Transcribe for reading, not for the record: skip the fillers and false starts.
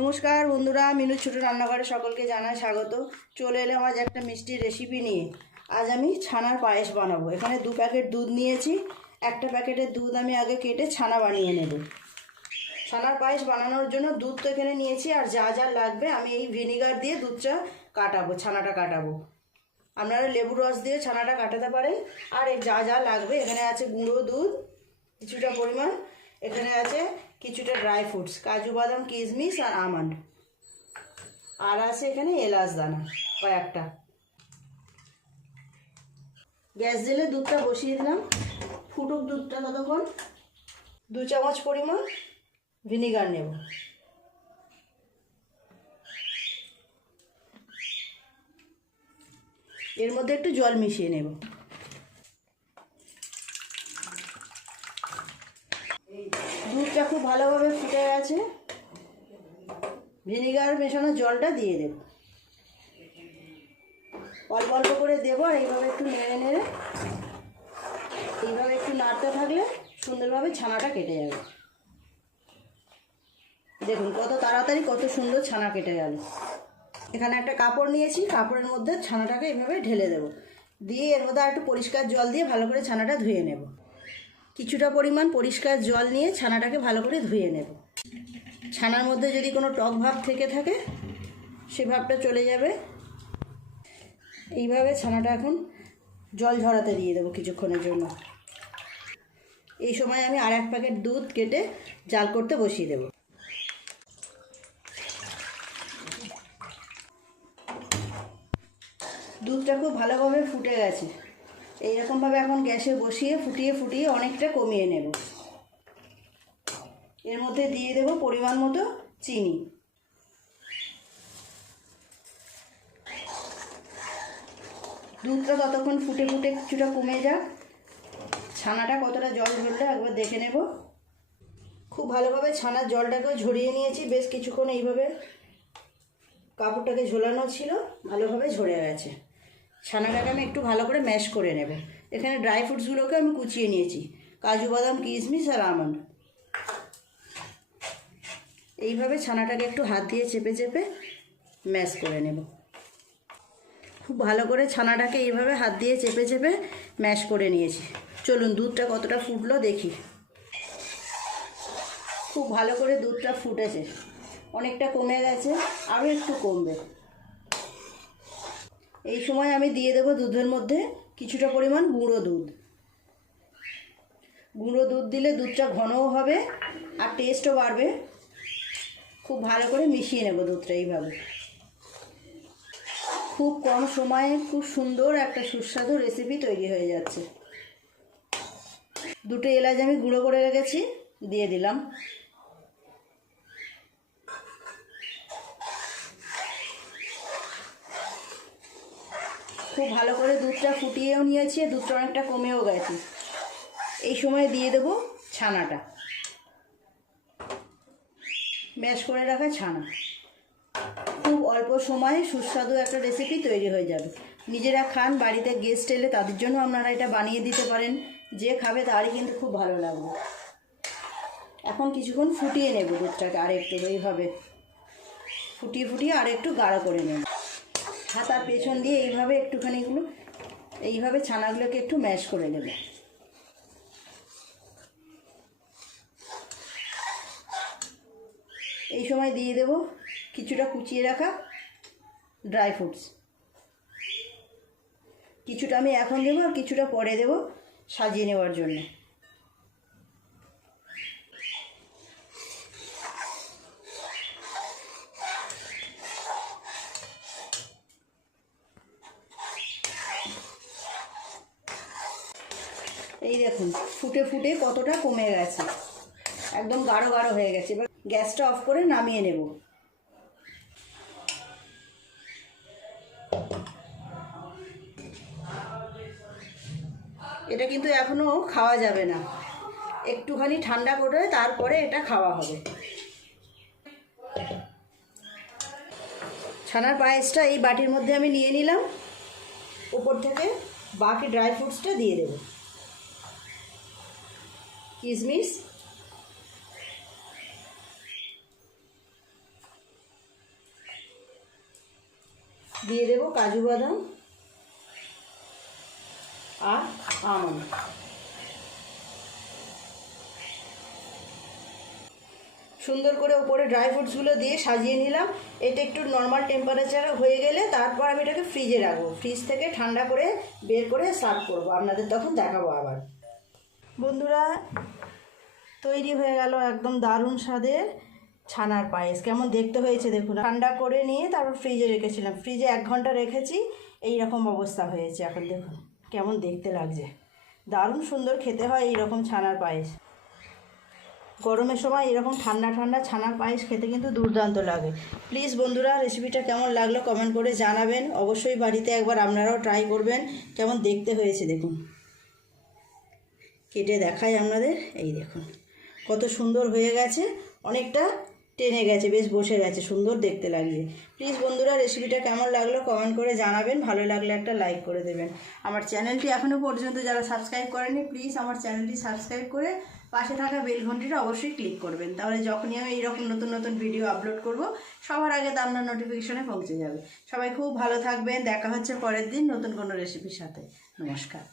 নমস্কার বন্ধুরা, মিনুর ছোটো রান্নাঘরে সকলকে জানাই স্বাগত। চলে এলাম আজ একটা মিষ্টির রেসিপি নিয়ে। আজ আমি ছানার পায়েস বানাবো। এখানে 2 প্যাকেট দুধ নিয়েছি। একটা প্যাকেটের দুধ আমি আগে কেটে ছানা বানিয়ে নেব। ছানার পায়েস বানানোর জন্য দুধ তো এখানে নিয়েছি, আর যা যা লাগবে আমি এই ভিনিগার দিয়ে দুধটা কাটাবো, ছানাটা কাটাবো। আপনারা লেবু রস দিয়ে ছানাটা কাটাতে পারেন। আর যা যা লাগবে, এখানে আছে গুঁড়ো দুধ কিছুটা পরিমাণ, এখানে আছে কিছুটা ড্রাই ফ্রুটস, কাজু বাদাম কিশমিশ আর আমন্ড, আর আছে এখানে এলাচ দানা কয়েকটা। গ্যাস জেলে দুধটা বসিয়ে দিলাম, ফুটুক দুধটা ততক্ষণ। 2 চামচ পরিমাণ ভিনিগার নেব। এর মধ্যে একটু জল মিশিয়ে নেব। দুধটা খুব ভালোভাবে ফুটে গেছে, ভিনিগার মেশানো জলটা দিয়ে দেব। অল্প অল্প করে দেবো, আর এইভাবে একটু নেড়ে নেড়ে এইভাবে একটু নাড়তে থাকলে সুন্দরভাবে ছানাটা কেটে যাবে। দেখুন কত তাড়াতাড়ি কত সুন্দর ছানা কেটে গেল। এখানে একটা কাপড় নিয়েছি, কাপড়ের মধ্যে ছানাটাকে এইভাবে ঢেলে দেব, দিয়ে এর মধ্যে আর একটু পরিষ্কার জল দিয়ে ভালো করে ছানাটা ধুয়ে নেব। কিছুটা পরিমাণ পরিষ্কার জল নিয়ে ছানাটাকে ভালো করে ধুয়ে নেব। ছানার মধ্যে যদি কোনো টক ভাব থেকে থাকে সে ভাবটা চলে যাবে। এইভাবে ছানাটা এখন জল ঝরাতে দিয়ে দেবো কিছুক্ষণের জন্য। এই সময় আমি আর 1 প্যাকেট দুধ কেটে জাল করতে বসিয়ে দেব। দুধটা খুব ভালোভাবে ফুটে গেছে। এইরকমভাবে এখন গ্যাসে বসিয়ে ফুটিয়ে ফুটিয়ে অনেকটা কমিয়ে নেব। এর মধ্যে দিয়ে দেব পরিমাণ মতো চিনি। দুধটা ততক্ষণ ফুটে ফুটে কিছুটা কমে যাক, ছানাটা কতটা জল ঝরলে একবার দেখে নেব। খুব ভালোভাবে ছানার জলটাকেও ঝরিয়ে নিয়েছি। বেশ কিছুক্ষণ এইভাবে কাপড়টাকে ঝোলানো ছিল, ভালোভাবে ঝরে গেছে। ছানাটাকে আমি একটু ভালো করে ম্যাশ করে নেব। এখানে ড্রাই ফ্রুটসগুলোকে আমি কুচিয়ে নিয়েছি, কাজু বাদাম কিশমিশ আর আমন্ড। এইভাবে ছানাটাকে একটু হাত দিয়ে চেপে চেপে ম্যাশ করে নেব। খুব ভালো করে ছানাটাকে এইভাবে হাত দিয়ে চেপে চেপে ম্যাশ করে নিয়েছি। চলুন দুধটা কতটা ফুটলো দেখি। খুব ভালো করে দুধটা ফুটেছে, অনেকটা কমে গেছে, আরও একটু কমবে। এই সময় আমি দিয়ে দেবো দুধের মধ্যে কিছুটা পরিমাণ গুঁড়ো দুধ। গুঁড়ো দুধ দিলে দুধটা ঘনও হবে আর টেস্টও বাড়বে। খুব ভালো করে মিশিয়ে নেব দুধটা এইভাবে। খুব কম সময়ে খুব সুন্দর একটা সুস্বাদু রেসিপি তৈরি হয়ে যাচ্ছে। 2টো এলাচ আমি গুঁড়ো করে রেখেছি, দিয়ে দিলাম। খুব ভালো করে দুধটা ফুটিয়েও নিয়েছি, দুধটা অনেকটা কমেও গেছে। এই সময় দিয়ে দেব ছানাটা, ম্যাশ করে রাখা ছানা। খুব অল্প সময়ে সুস্বাদু একটা রেসিপি তৈরি হয়ে যাবে। নিজেরা খান, বাড়িতে গেস্ট এলে তাদের জন্য আপনারা এটা বানিয়ে দিতে পারেন। যে খাবে তারই কিন্তু খুব ভালো লাগবে। এখন কিছুক্ষণ ফুটিয়ে নেব দুধটাকে, আর একটু এইভাবে ফুটিয়ে ফুটিয়ে আর একটু গাঢ় করে নেব। হাতার পেছন দিয়ে এইভাবে একটুখানিগুলো এইভাবে ছানাগুলোকে একটু ম্যাশ করে নেব। এই সময় দিয়ে দেব কিছুটা কুচিয়ে রাখা ড্রাই ফ্রুটস। কিছুটা আমি এখন দেবো আর কিছুটা পরে দেব সাজিয়ে নেওয়ার জন্য। এই দেখুন ফুটে ফুটে কতটা কমে গেছে, একদম গাঢ় গাঢ় হয়ে গেছে। এবার গ্যাসটা অফ করে নামিয়ে নেব। এটা কিন্তু এখনও খাওয়া যাবে না, একটুখানি ঠান্ডা করে তারপরে এটা খাওয়া হবে। ছানার পায়েসটা এই বাটির মধ্যে আমি নিয়ে নিলাম। উপর থেকে বাকি ড্রাই ফ্রুটসটা দিয়ে দেব, কিশমিশ দিয়ে দেব কাজু বাদাম আর আমন্ড। সুন্দর করে ওপরে ড্রাই ফ্রুটসগুলো দিয়ে সাজিয়ে নিলাম। এটা একটু নর্মাল টেম্পারেচারে হয়ে গেলে তারপর আমি এটাকে ফ্রিজে রাখবো। ফ্রিজ থেকে ঠান্ডা করে বের করে সার্ভ করবো, আপনাদের তখন দেখাবো আবার। বন্ধুরা, তৈরি হয়ে গেল একদম দারুণ স্বাদের ছানার পায়েস। কেমন দেখতে হয়েছে দেখুন। ঠান্ডা করে নিয়ে তারপর ফ্রিজে রেখেছিলাম, ফ্রিজে 1 ঘন্টা রেখেছি, এই রকম অবস্থা হয়েছে। এখন দেখুন কেমন দেখতে লাগছে, দারুণ সুন্দর খেতে হয় এই রকম ছানার পায়েস। গরমের সময় এরকম ঠান্ডা ঠান্ডা ছানার পায়েস খেতে কিন্তু দুর্দান্ত লাগে। প্লিজ বন্ধুরা, রেসিপিটা কেমন লাগলো কমেন্ট করে জানাবেন। অবশ্যই বাড়িতে একবার আপনারাও ট্রাই করবেন। কেমন দেখতে হয়েছে দেখুন, কেটে দেখাই আপনাদের। এই দেখুন কত সুন্দর হয়ে গেছে, অনেকটা টেনে গেছে, বেশ বসে গেছে, সুন্দর দেখতে লাগছে। প্লিজ বন্ধুরা, রেসিপিটা কেমন লাগলো কমেন্ট করে জানাবেন। ভালো লাগলে একটা লাইক করে দেবেন। আমার চ্যানেলটি এখনও পর্যন্ত যারা সাবস্ক্রাইব করেনি, প্লিজ আমার চ্যানেলটি সাবস্ক্রাইব করে পাশে থাকা বেল ঘন্টিটা অবশ্যই ক্লিক করবেন। তাহলে যখনই আমি এইরকম নতুন নতুন ভিডিও আপলোড করব সবার আগে তা আপনার নোটিফিকেশনে পৌঁছে যাবে। সবাই খুব ভালো থাকবেন। দেখা হচ্ছে পরের দিন নতুন কোনো রেসিপির সাথে। নমস্কার।